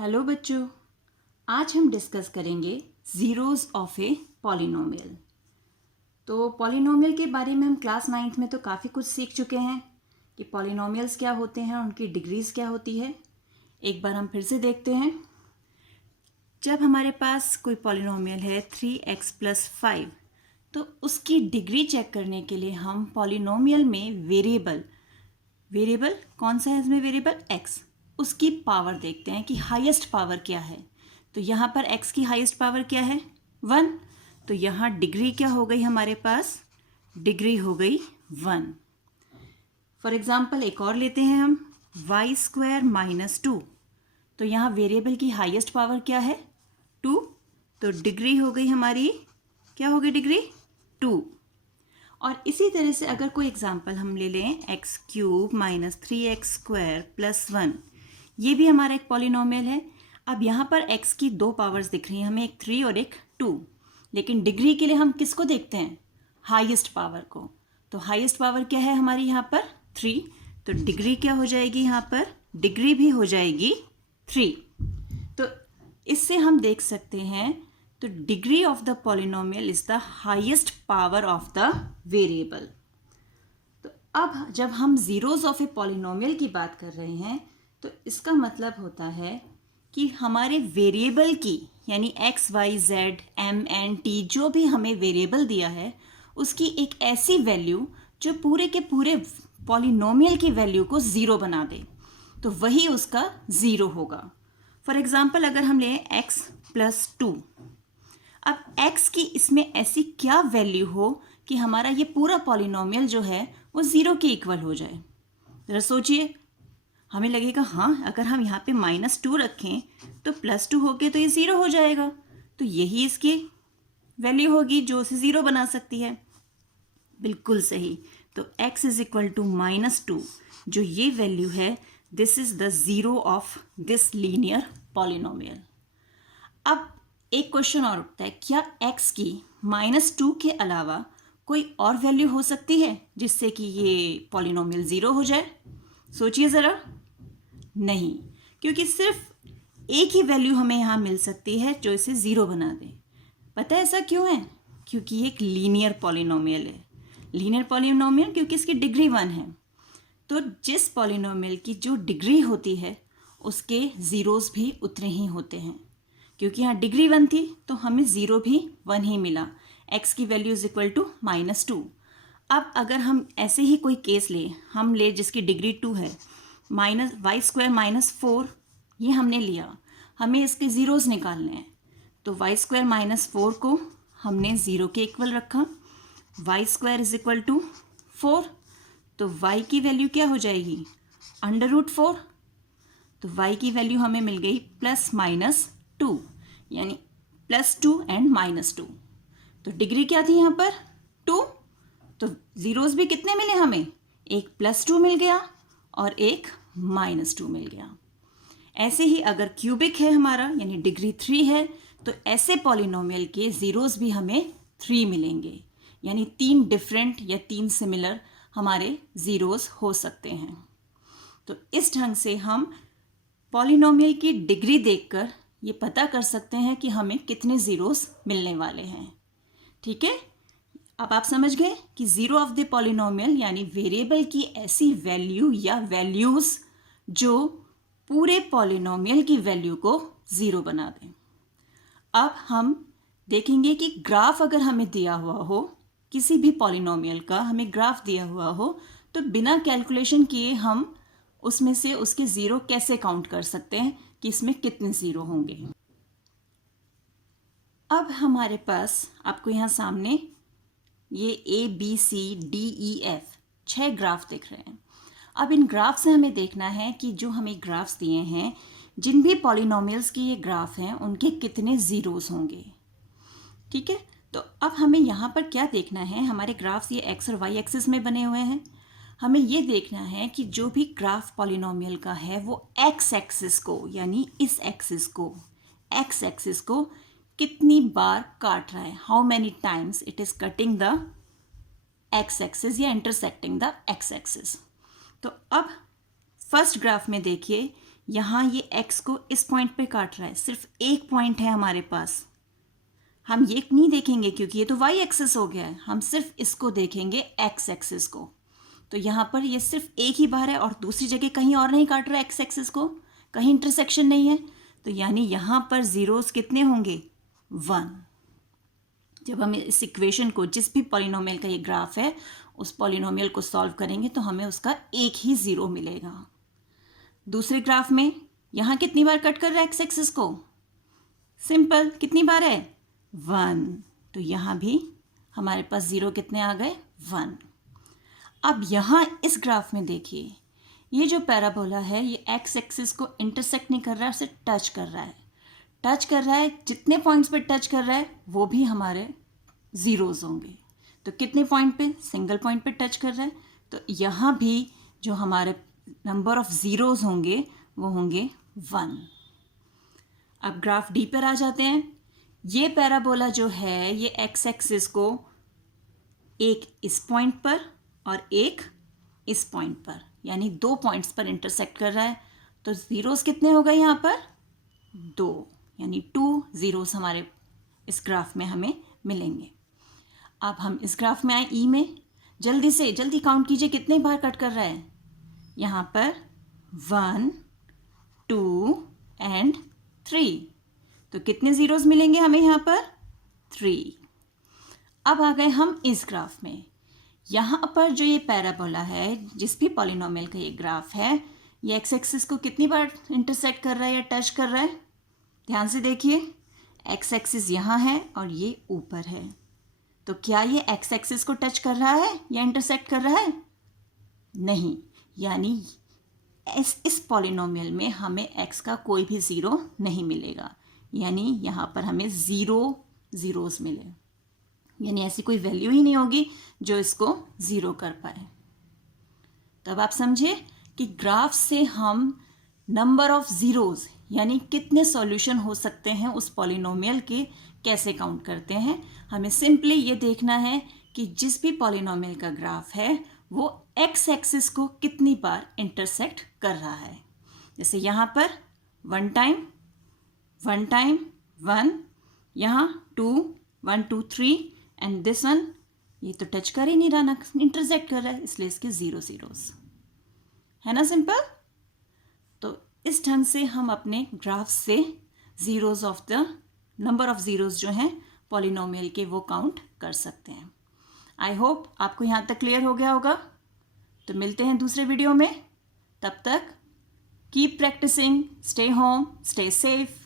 Hello बच्चों, आज हम डिस्कस करेंगे ज़ीरोज़ ऑफ ए पॉलिनोमियल। तो पॉलिनोमियल के बारे में हम क्लास 9th में तो काफ़ी कुछ सीख चुके हैं कि पॉलिनोमियल्स क्या होते हैं, उनकी डिग्रीज़ क्या होती है। एक बार हम फिर से देखते हैं। जब हमारे पास कोई पॉलिनोमियल है 3x + 5, तो उसकी डिग्री चेक करने के लिए हम पॉलिनोमियल में वेरिएबल कौन सा है, इसमें वेरिएबल x, उसकी पावर देखते हैं कि हाईएस्ट पावर क्या है। तो यहाँ पर x की हाईएस्ट पावर क्या है, 1। तो यहाँ डिग्री क्या हो गई हमारे पास, डिग्री हो गई 1। फॉर एग्जाम्पल एक और लेते हैं हम, y² - 2। तो यहाँ वेरिएबल की हाईएस्ट पावर क्या है, 2। तो डिग्री हो गई हमारी, क्या हो गई डिग्री, 2। और इसी तरह से अगर कोई एग्जाम्पल हम ले लें, x³ - 3x² + 1, ये भी हमारा एक पॉलिनोमियल है। अब यहाँ पर x की दो पावर्स दिख रही हैं हमें, एक 3 और एक 2, लेकिन डिग्री के लिए हम किसको देखते हैं, हाईएस्ट पावर को। तो हाईएस्ट पावर क्या है हमारी यहाँ पर, 3। तो डिग्री क्या हो जाएगी यहाँ पर, डिग्री भी हो जाएगी 3। तो इससे हम देख सकते हैं, तो degree of the polynomial is the highest power of the variable. तो अब जब हम ज़ीरोज़ ऑफ ए पॉलिनोमियल की बात कर रहे हैं, तो इसका मतलब होता है कि हमारे वेरिएबल की, यानी x, y, z, m, n, t जो भी हमें वेरिएबल दिया है, उसकी एक ऐसी वैल्यू जो पूरे के पूरे पॉलिनोमियल की वैल्यू को ज़ीरो बना दे, तो वही उसका ज़ीरो होगा। फॉर एग्जांपल अगर हम लें x + 2, अब x की इसमें ऐसी क्या वैल्यू हो कि हमारा ये पूरा पॉलिनोमियल जो है वो ज़ीरो के इक्वल हो जाए। ज़रा सोचिए, हमें लगेगा हाँ, अगर हम यहाँ पे -2 रखें तो +2 होके तो ये ज़ीरो हो जाएगा, तो यही इसकी वैल्यू होगी जो उसे ज़ीरो बना सकती है। बिल्कुल सही। तो x = -2 जो ये वैल्यू है, this is the zero of this linear polynomial. अब एक क्वेश्चन और उठता है, क्या x की -2 के अलावा कोई और वैल्यू हो सकती है जिससे कि ये पॉलिनोमियल ज़ीरो हो जाए? सोचिए ज़रा। नहीं, क्योंकि सिर्फ एक ही वैल्यू हमें यहाँ मिल सकती है जो इसे ज़ीरो बना दे। पता है ऐसा क्यों है? क्योंकि ये एक लीनियर पॉलिनोमियल है। लीनियर पॉलिनोमियल क्योंकि इसकी डिग्री 1 है। तो जिस पॉलिनोमियल की जो डिग्री होती है, उसके ज़ीरोज़ भी उतने ही होते हैं। क्योंकि यहाँ डिग्री 1 थी तो हमें ज़ीरो भी 1 ही मिला। x की वैल्यू = -2। अब अगर हम ऐसे ही कोई केस लें, हम ले जिसकी डिग्री 2 है, y² - 4, ये हमने लिया, हमें इसके ज़ीरोज़ निकालने हैं। तो y² - 4 को हमने ज़ीरो के इक्वल रखा, y² = 4। तो y की वैल्यू क्या हो जाएगी, √4। तो y की वैल्यू हमें मिल गई +-2, यानी +2 and -2। तो डिग्री क्या थी यहाँ पर, 2। तो ज़ीरोज़ भी कितने मिले हमें, एक +2 मिल गया और एक -2 मिल गया। ऐसे ही अगर क्यूबिक है हमारा, यानी डिग्री 3 है, तो ऐसे पॉलिनोमियल के ज़ीरोज़ भी हमें 3 मिलेंगे, यानी 3 डिफरेंट या 3 सिमिलर हमारे ज़ीरोज़ हो सकते हैं। तो इस ढंग से हम पॉलिनोमियल की डिग्री देखकर ये पता कर सकते हैं कि हमें कितने ज़ीरोज़ मिलने वाले हैं। ठीक है, अब आप समझ गए कि ज़ीरो ऑफ द पॉलिनोमियल यानी वेरिएबल की ऐसी वैल्यू या वैल्यूज़ जो पूरे पॉलिनोमियल की वैल्यू को ज़ीरो बना दें। अब हम देखेंगे कि ग्राफ अगर हमें दिया हुआ हो, किसी भी पॉलिनोमियल का हमें ग्राफ दिया हुआ हो, तो बिना कैलकुलेशन किए हम उसमें से उसके ज़ीरो कैसे काउंट कर सकते हैं कि इसमें कितने ज़ीरो होंगे। अब हमारे पास आपको यहाँ सामने ये ABCDEF 6 ग्राफ दिख रहे हैं। अब इन ग्राफ से हमें देखना है कि जो हमें ग्राफ्स दिए हैं, जिन भी पॉलिनोमियल्स की ये ग्राफ हैं, उनके कितने ज़ीरोज़ होंगे। ठीक है, तो अब हमें यहाँ पर क्या देखना है, हमारे ग्राफ्स ये x और y एक्सिस में बने हुए हैं। हमें ये देखना है कि जो भी ग्राफ पॉलिनोमियल का है वो x एक्सिस को, यानी इस एक्सिस को, x एक्सिस को कितनी बार काट रहा है, how many times it is cutting the x axis या इंटरसेक्टिंग द x एक्सिस। तो अब फर्स्ट ग्राफ में देखिए, यहाँ ये x को इस पॉइंट पे काट रहा है, सिर्फ एक पॉइंट है हमारे पास। हम ये नहीं देखेंगे क्योंकि ये तो y एक्सिस हो गया है, हम सिर्फ इसको देखेंगे x एक्सिस को। तो यहाँ पर ये सिर्फ एक ही बार है और दूसरी जगह कहीं और नहीं काट रहा है x एक्सिस को, कहीं इंटरसेक्शन नहीं है। तो यानी यहाँ पर ज़ीरोज़ कितने होंगे? 1। जब हम इस इक्वेशन को, जिस भी पॉलिनोमियल का ये ग्राफ है, उस पॉलिनोमियल को सॉल्व करेंगे तो हमें उसका एक ही ज़ीरो मिलेगा। दूसरे ग्राफ में यहाँ कितनी बार कट कर रहा है एक्स एक्सिस को? सिंपल, कितनी बार है? 1। तो यहाँ भी हमारे पास ज़ीरो कितने आ गए? 1। अब यहाँ इस ग्राफ में देखिए, ये जो पैराबोला है ये एक्स एक्सिस को इंटरसेक्ट नहीं कर रहा है, उसे टच कर रहा है। टच कर रहा है, जितने पॉइंट्स पे टच कर रहा है वो भी हमारे ज़ीरोज़ होंगे। तो कितने पॉइंट पे? सिंगल पॉइंट पे टच कर रहा है, तो यहाँ भी जो हमारे नंबर ऑफ ज़ीरोज़ होंगे वो होंगे 1। अब ग्राफ डी पर आ जाते हैं। ये पैराबोला जो है ये एक्स एक्सिस को एक इस पॉइंट पर और एक इस पॉइंट पर, यानी 2 पॉइंट्स पर इंटरसेक्ट कर रहा है। तो ज़ीरोज़ कितने हो गए यहाँ पर? 2, यानी 2 ज़ीरोज़ हमारे इस ग्राफ में हमें मिलेंगे। अब हम इस ग्राफ में आए ई में। जल्दी से जल्दी काउंट कीजिए कितने बार कट कर रहा है। यहाँ पर 1, 2 एंड 3। तो कितने ज़ीरोज़ मिलेंगे हमें यहाँ पर? 3। अब आ गए हम इस ग्राफ में। यहाँ पर जो ये पैराबोला है, जिस भी पॉलिनोमियल का ये ग्राफ है, ये एक्स एक्सिस को कितनी बार इंटरसेक्ट कर रहा है या टच कर रहा है? ध्यान से देखिए, एक्स एक्सिस यहाँ है और ये ऊपर है। तो क्या ये एक्स एक्सिस को टच कर रहा है या इंटरसेक्ट कर रहा है? नहीं, यानी इस पॉलिनोमियल में हमें एक्स का कोई भी ज़ीरो नहीं मिलेगा, यानी यहाँ पर हमें ज़ीरोज़ मिले, यानी ऐसी कोई वैल्यू ही नहीं होगी जो इसको ज़ीरो कर पाए। तब आप समझिए कि ग्राफ से हम नंबर ऑफ ज़ीरोज़, यानी कितने सॉल्यूशन हो सकते हैं उस पॉलिनोमियल के, कैसे काउंट करते हैं। हमें सिंपली ये देखना है कि जिस भी पॉलिनोमियल का ग्राफ है वो एक्स एक्सिस को कितनी बार इंटरसेक्ट कर रहा है। जैसे यहाँ पर 1 टाइम 1, यहाँ 2, 1, 2, 3 एंड दिस वन, ये तो टच कर ही नहीं रहा ना, इंटरसेक्ट कर रहा है, इसलिए इसके ज़ीरोज़ है ना। सिंपल। तो इस ढंग से हम अपने ग्राफ से zeros of the number of zeros जो हैं पॉलिनोमियल के वो काउंट कर सकते हैं। आई होप आपको यहाँ तक क्लियर हो गया होगा। तो मिलते हैं दूसरे वीडियो में, तब तक keep practicing, stay home, stay safe.